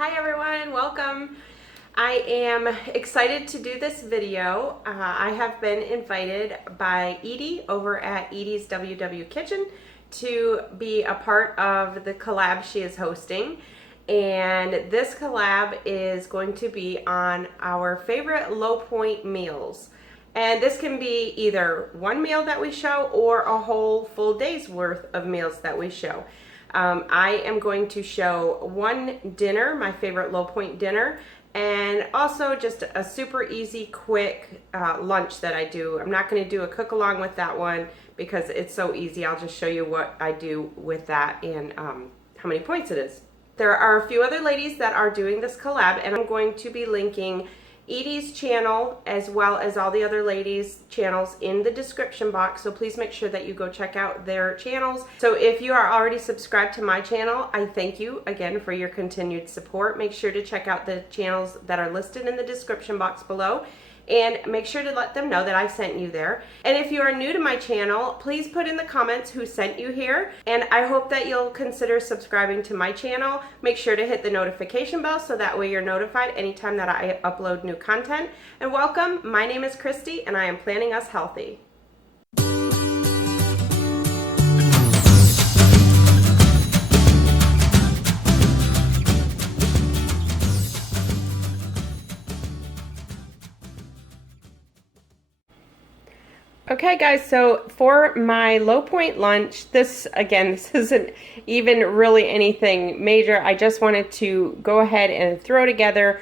Hi everyone, welcome. I am excited to do this video. I have been invited by Edye over at Edye's WW Kitchen to be a part of the collab she is hosting. And this collab is going to be on our favorite low point meals. And this can be either one meal that we show or a whole full day's worth of meals that we show. I am going to show one dinner, my favorite low point dinner, and also just a super easy, quick lunch that I do. I'm not going to do a cook along with that one because it's so easy. I'll just show you what I do with that and how many points it is. There are a few other ladies that are doing this collab, and I'm going to be linking Edye's channel as well as all the other ladies' channels in the description box, so please make sure that you go check out their channels. So if you are already subscribed to my channel, I thank you again for your continued support. Make sure to check out the channels that are listed in the description box below, and make sure to let them know that I sent you there. And if you are new to my channel, please put in the comments who sent you here, and I hope that you'll consider subscribing to my channel. Make sure to hit the notification bell so that way you're notified anytime that I upload new content. And welcome, my name is Christy and I am planning us healthy. Okay guys, so for my low point lunch, this isn't even really anything major. I just wanted to go ahead and throw together,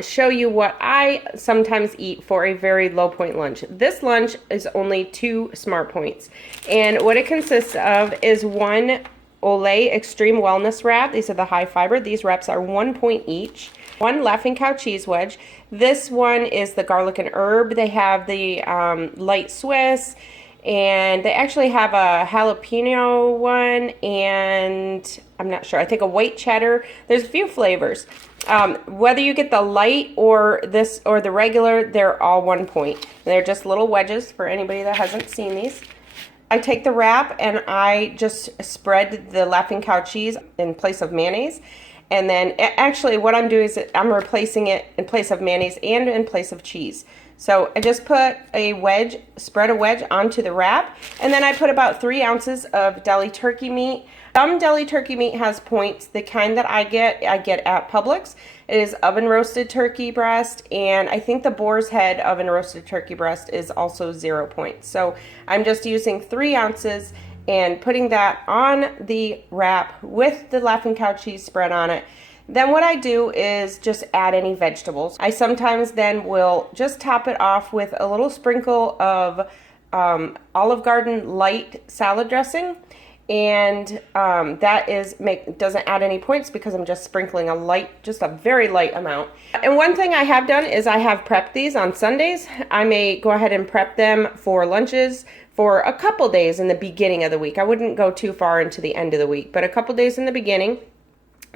show you what I sometimes eat for a very low point lunch. This lunch is only 2 Smart Points, and what it consists of is one Olay Extreme Wellness Wrap. These are the high fiber. These wraps are 1 point each. One Laughing Cow cheese wedge. This one is the garlic and herb. They have the light Swiss, and they actually have a jalapeno one, and I'm not sure, I think a white cheddar. There's a few flavors. Whether you get the light or this or the regular, they're all 1 point. They're just little wedges for anybody that hasn't seen these. I take the wrap and I just spread the Laughing Cow cheese in place of mayonnaise. And then actually what I'm doing is I'm replacing it in place of mayonnaise and in place of cheese. So I just put a wedge, spread a wedge onto the wrap, and then I put about 3 ounces of deli turkey meat. Some deli turkey meat has points. The kind that I get at Publix. It is oven roasted turkey breast, and I think the boar's head oven roasted turkey breast is also 0 points. So I'm just using 3 ounces and putting that on the wrap with the Laughing Cow cheese spread on it. Then what I do is just add any vegetables. I sometimes then will just top it off with a little sprinkle of Olive Garden light salad dressing, and that doesn't add any points because I'm just sprinkling just a very light amount. And one thing I have done is I have prepped these on Sundays. I may go ahead and prep them for lunches for a couple days in the beginning of the week. I wouldn't go too far into the end of the week, but a couple days in the beginning.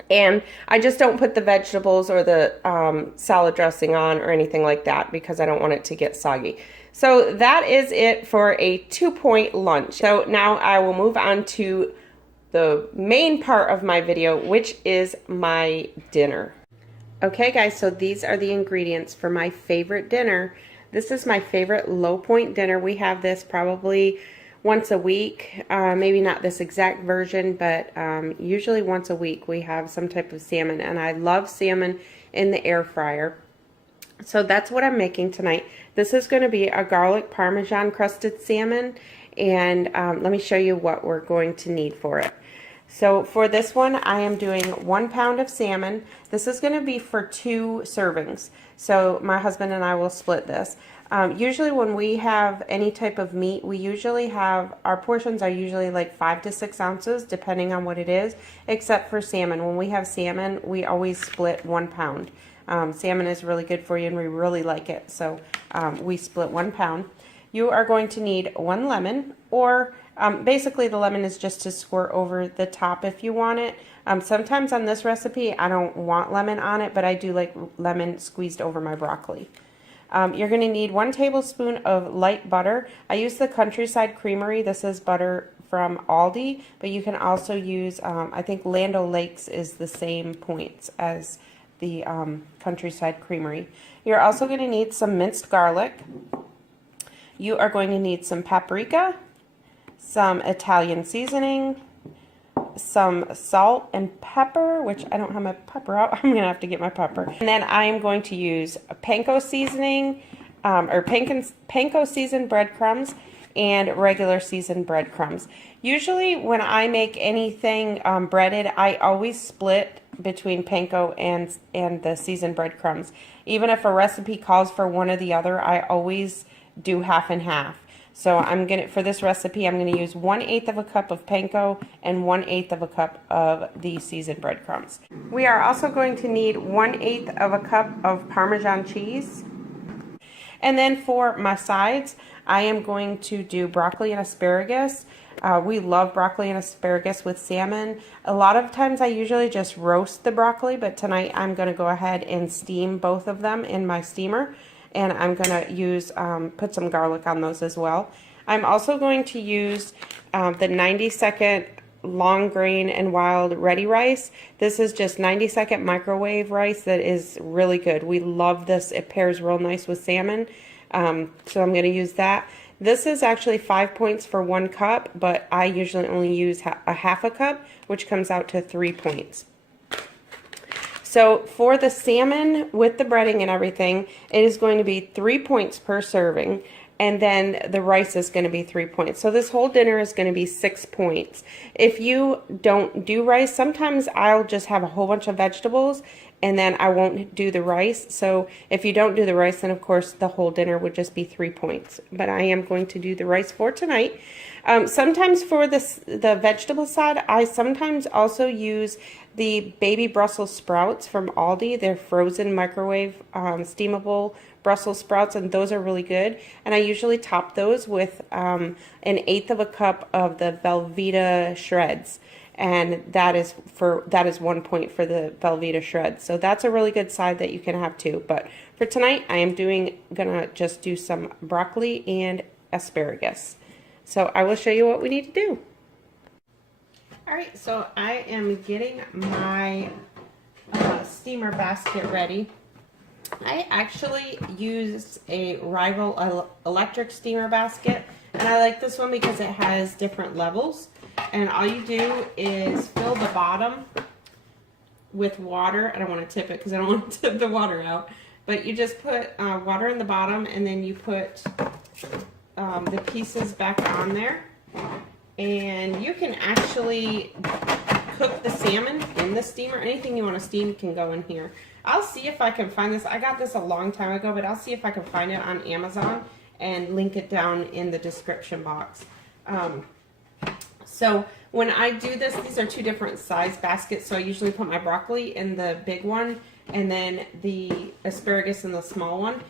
And I just don't put the vegetables or the salad dressing on or anything like that because I don't want it to get soggy. So that is it for a 2 point lunch. So now I will move on to the main part of my video, which is my dinner. Okay guys, so these are the ingredients for my favorite dinner. This is my favorite low point dinner. We have this probably once a week, maybe not this exact version, but usually once a week we have some type of salmon, and I love salmon in the air fryer. So that's what I'm making tonight. This is going to be a garlic Parmesan crusted salmon, and let me show you what we're going to need for it. So for this one, I am doing 1 pound of salmon. This is going to be for 2 servings. So my husband and I will split this. Usually when we have any type of meat, we usually have, our portions are usually like 5 to 6 ounces, depending on what it is, except for salmon. When we have salmon, we always split 1 pound. Salmon is really good for you and we really like it. So we split 1 pound. You are going to need 1 lemon, or basically the lemon is just to squirt over the top if you want it. Sometimes on this recipe I don't want lemon on it, but I do like lemon squeezed over my broccoli. You're going to need 1 tablespoon of light butter. I use the Countryside Creamery. This is butter from Aldi, but you can also use, I think Land O'Lakes is the same points as the Countryside Creamery. You're also going to need some minced garlic. You are going to need some paprika, some Italian seasoning, some salt and pepper, which I don't have my pepper out. I'm going to have to get my pepper. And then I am going to use a panko seasoning, or panko seasoned breadcrumbs, and regular seasoned breadcrumbs. Usually when I make anything breaded, I always split between panko and the seasoned breadcrumbs. Even if a recipe calls for one or the other, I always do half and half. So for this recipe, I'm going to use 1/8 of a cup of panko and 1/8 of a cup of the seasoned breadcrumbs. We are also going to need 1/8 of a cup of Parmesan cheese. And then for my sides, I am going to do broccoli and asparagus. We love broccoli and asparagus with salmon. A lot of times I usually just roast the broccoli, but tonight I'm going to go ahead and steam both of them in my steamer. And I'm going to use, put some garlic on those as well. I'm also going to use the 90-second long grain and wild ready rice. This is just 90-second microwave rice that is really good. We love this. It pairs real nice with salmon. So I'm going to use that. This is actually 5 points for 1 cup, but I usually only use a half a cup, which comes out to 3 points. So for the salmon with the breading and everything, it is going to be 3 points per serving, and then the rice is going to be 3 points. So this whole dinner is going to be 6 points. If you don't do rice, sometimes I'll just have a whole bunch of vegetables and then I won't do the rice. So if you don't do the rice, then of course the whole dinner would just be 3 points. But I am going to do the rice for tonight. Sometimes for the vegetable side, I sometimes also use the baby Brussels sprouts from Aldi. They're frozen microwave steamable Brussels sprouts, and those are really good. And I usually top those with 1/8 of a cup of the Velveeta shreds. And that is 1 point for the Velveeta shreds. So that's a really good side that you can have too. But for tonight, I am gonna just do some broccoli and asparagus. So I will show you what we need to do. All right, so I am getting my steamer basket ready. I actually use a Rival electric steamer basket, and I like this one because it has different levels. And all you do is fill the bottom with water. I don't want to tip it because I don't want to tip the water out. But you just put water in the bottom, and then you put the pieces back on there. And you can actually cook the salmon in the steamer. Anything you want to steam can go in here. I'll see if I can find this. I got this a long time ago, but I'll see if I can find it on Amazon and link it down in the description box. So when I do this, these are 2 different size baskets. So I usually put my broccoli in the big one and then the asparagus in the small one.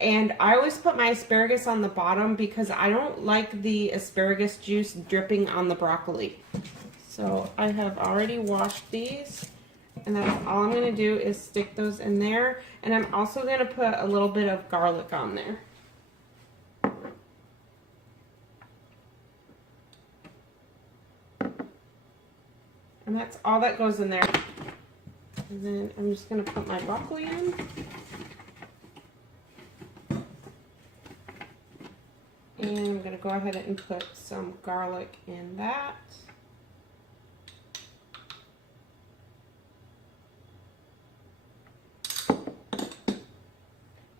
And I always put my asparagus on the bottom because I don't like the asparagus juice dripping on the broccoli. So I have already washed these, and then all I'm going to do is stick those in there. And I'm also going to put a little bit of garlic on there. And that's all that goes in there. And then I'm just going to put my broccoli in. And I'm going to go ahead and put some garlic in that.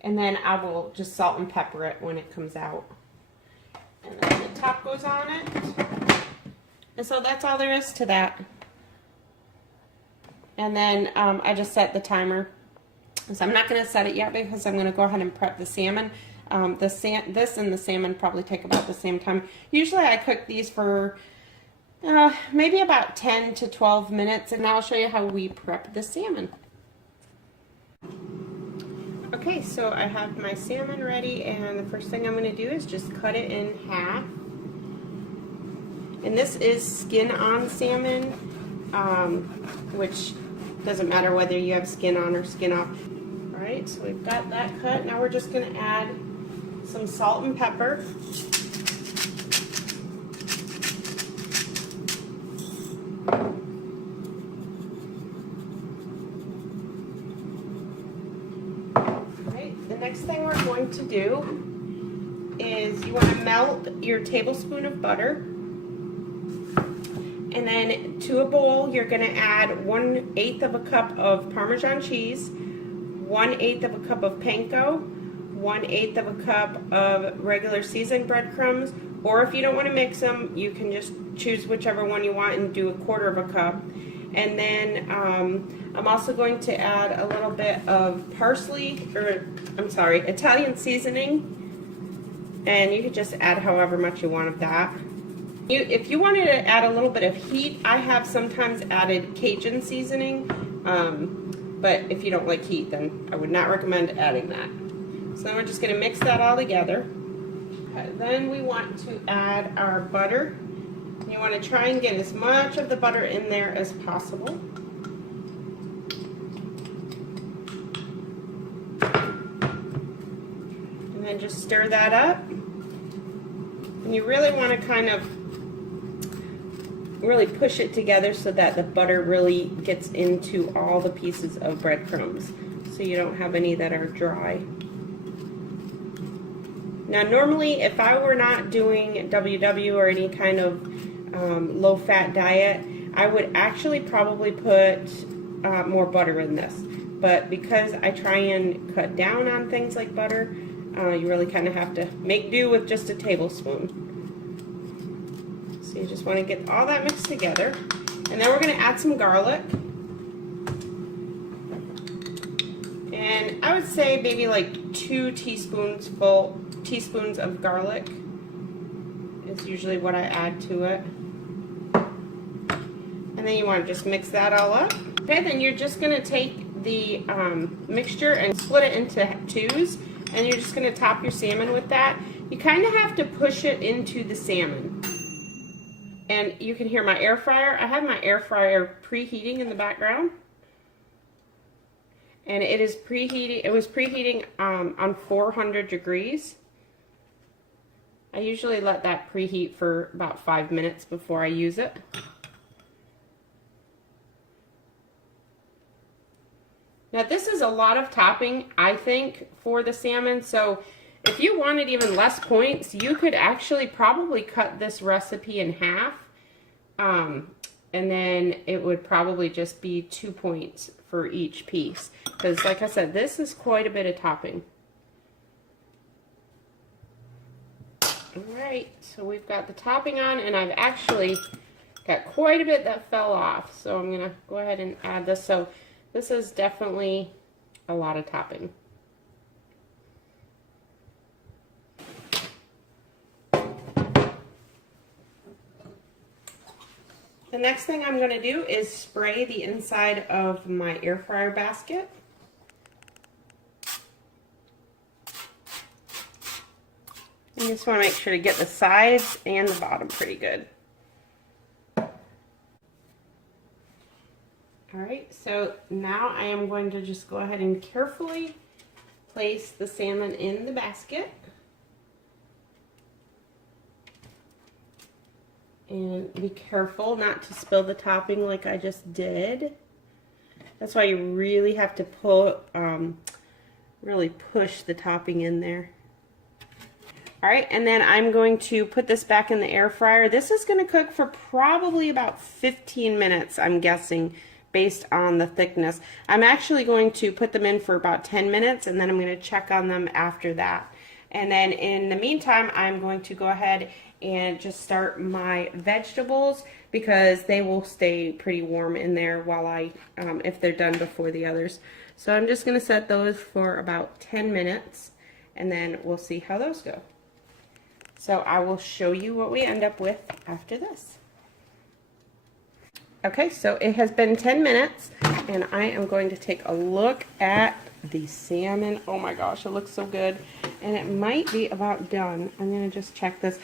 And then I will just salt and pepper it when it comes out. And then the top goes on it. And so that's all there is to that. And then I just set the timer. So I'm not going to set it yet because I'm going to go ahead and prep the salmon. This and the salmon probably take about the same time. Usually I cook these for maybe about 10 to 12 minutes, and now I'll show you how we prep the salmon. Okay, so I have my salmon ready, and the first thing I'm going to do is just cut it in half. And this is skin-on salmon, which doesn't matter whether you have skin on or skin off. All right, so we've got that cut. Now we're just going to add some salt and pepper. the next thing we're going to do is you want to melt your tablespoon of butter. And then to a bowl, you're going to add 1/8 of a cup of Parmesan cheese, 1/8 of a cup of panko, 1/8 of a cup of regular seasoned breadcrumbs, or if you don't want to mix them, you can just choose whichever one you want and do 1/4 of a cup. And then I'm also going to add a little bit of Italian seasoning, and you could just add however much you want of that. If you wanted to add a little bit of heat, I have sometimes added Cajun seasoning, but if you don't like heat, then I would not recommend adding that. So then we're just going to mix that all together. Okay, then we want to add our butter. You want to try and get as much of the butter in there as possible. And then just stir that up. And you really want to kind of really push it together so that the butter really gets into all the pieces of breadcrumbs, so you don't have any that are dry. Now normally if I were not doing WW or any kind of low-fat diet, I would actually probably put more butter in this, but because I try and cut down on things like butter, you really kind of have to make do with just a tablespoon. So you just want to get all that mixed together, and then we're going to add some garlic, and I would say maybe like 2 teaspoons of garlic is usually what I add to it. And then you want to just mix that all up. Okay, then you're just going to take the mixture and split it into 2s, and you're just going to top your salmon with that. You kind of have to push it into the salmon. And you can hear my air fryer. I have my air fryer preheating in the background. And it is preheating. It was preheating on 400 degrees. I usually let that preheat for about 5 minutes before I use it. Now this is a lot of topping, I think, for the salmon, so if you wanted even less points, you could actually probably cut this recipe in half, and then it would probably just be 2 points for each piece, because like I said, this is quite a bit of topping. Alright, so we've got the topping on, and I've actually got quite a bit that fell off, so I'm going to go ahead and add this. So this is definitely a lot of topping. The next thing I'm going to do is spray the inside of my air fryer basket. You just want to make sure to get the sides and the bottom pretty good. Alright, so now I am going to just go ahead and carefully place the salmon in the basket. And be careful not to spill the topping like I just did. That's why you really have to really push the topping in there. Alright, and then I'm going to put this back in the air fryer. This is going to cook for probably about 15 minutes, I'm guessing, based on the thickness. I'm actually going to put them in for about 10 minutes, and then I'm going to check on them after that. And then in the meantime, I'm going to go ahead and just start my vegetables, because they will stay pretty warm in there while if they're done before the others. So I'm just going to set those for about 10 minutes, and then we'll see how those go. So I will show you what we end up with after this. Okay, so it has been 10 minutes, and I am going to take a look at the salmon. Oh my gosh, it looks so good. And it might be about done. I'm going to just check this.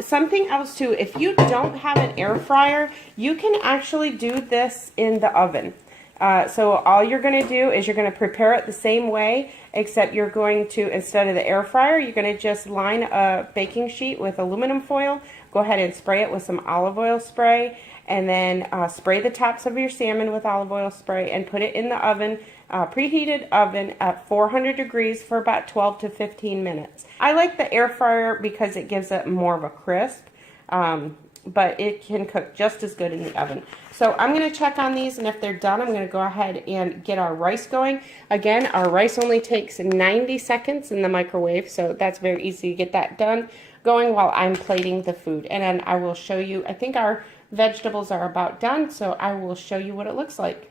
Something else too, if you don't have an air fryer, you can actually do this in the oven. So all you're going to do is you're going to prepare it the same way, except you're going to, instead of the air fryer, you're going to just line a baking sheet with aluminum foil, go ahead and spray it with some olive oil spray, and then spray the tops of your salmon with olive oil spray and put it in the oven, preheated oven at 400 degrees for about 12 to 15 minutes. I like the air fryer because it gives it more of a crisp, but it can cook just as good in the oven. So I'm going to check on these, and if they're done, I'm going to go ahead and get our rice going. Again, our rice only takes 90 seconds in the microwave, so that's very easy to get that done going while I'm plating the food. And then I will show you, I think our vegetables are about done, so I will show you what it looks like.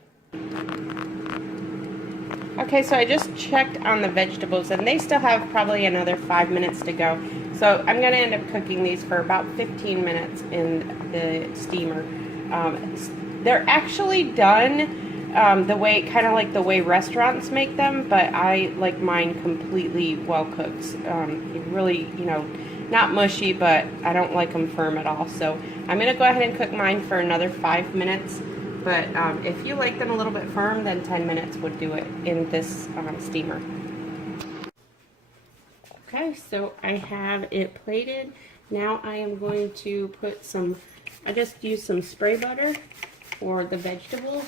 Okay, so I just checked on the vegetables, and they still have probably another 5 minutes to go. So I'm going to end up cooking these for about 15 minutes in the steamer. They're actually done the way, kind of like the way restaurants make them, but I like mine completely well cooked. Really, you know, not mushy, but I don't like them firm at all. So I'm going to go ahead and cook mine for another 5 minutes. But if you like them a little bit firm, then 10 minutes would do it in this steamer. Okay, so I have it plated. Now I am going to put some, I just used some spray butter for the vegetables.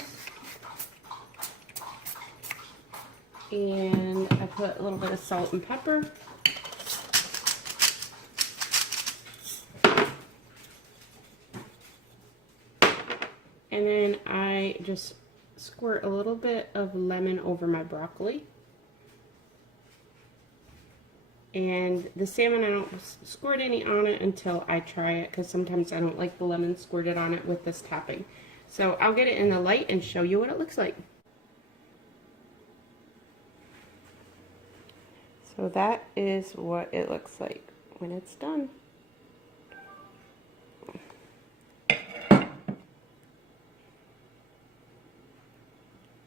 And I put a little bit of salt and pepper. And then I just squirt a little bit of lemon over my broccoli. And the salmon, I don't squirt any on it until I try it, because sometimes I don't like the lemon squirted on it with this topping. So I'll get it in the light and show you what it looks like. So that is what it looks like when it's done.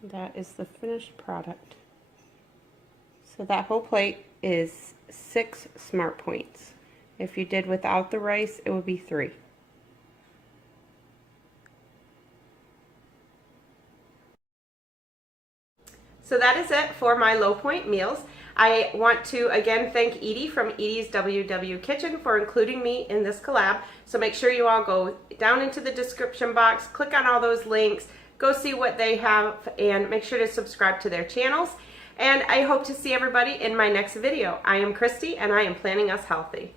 That is the finished product. So that whole plate is 6 smart points. If you did without the rice, it would be 3. So that is it for my low point meals. I want to again thank Edye from Edye's WW Kitchen for including me in this collab. So make sure you all go down into the description box, click on all those links, go see what they have, and make sure to subscribe to their channels. And I hope to see everybody in my next video. I am Christy, and I am planning us healthy.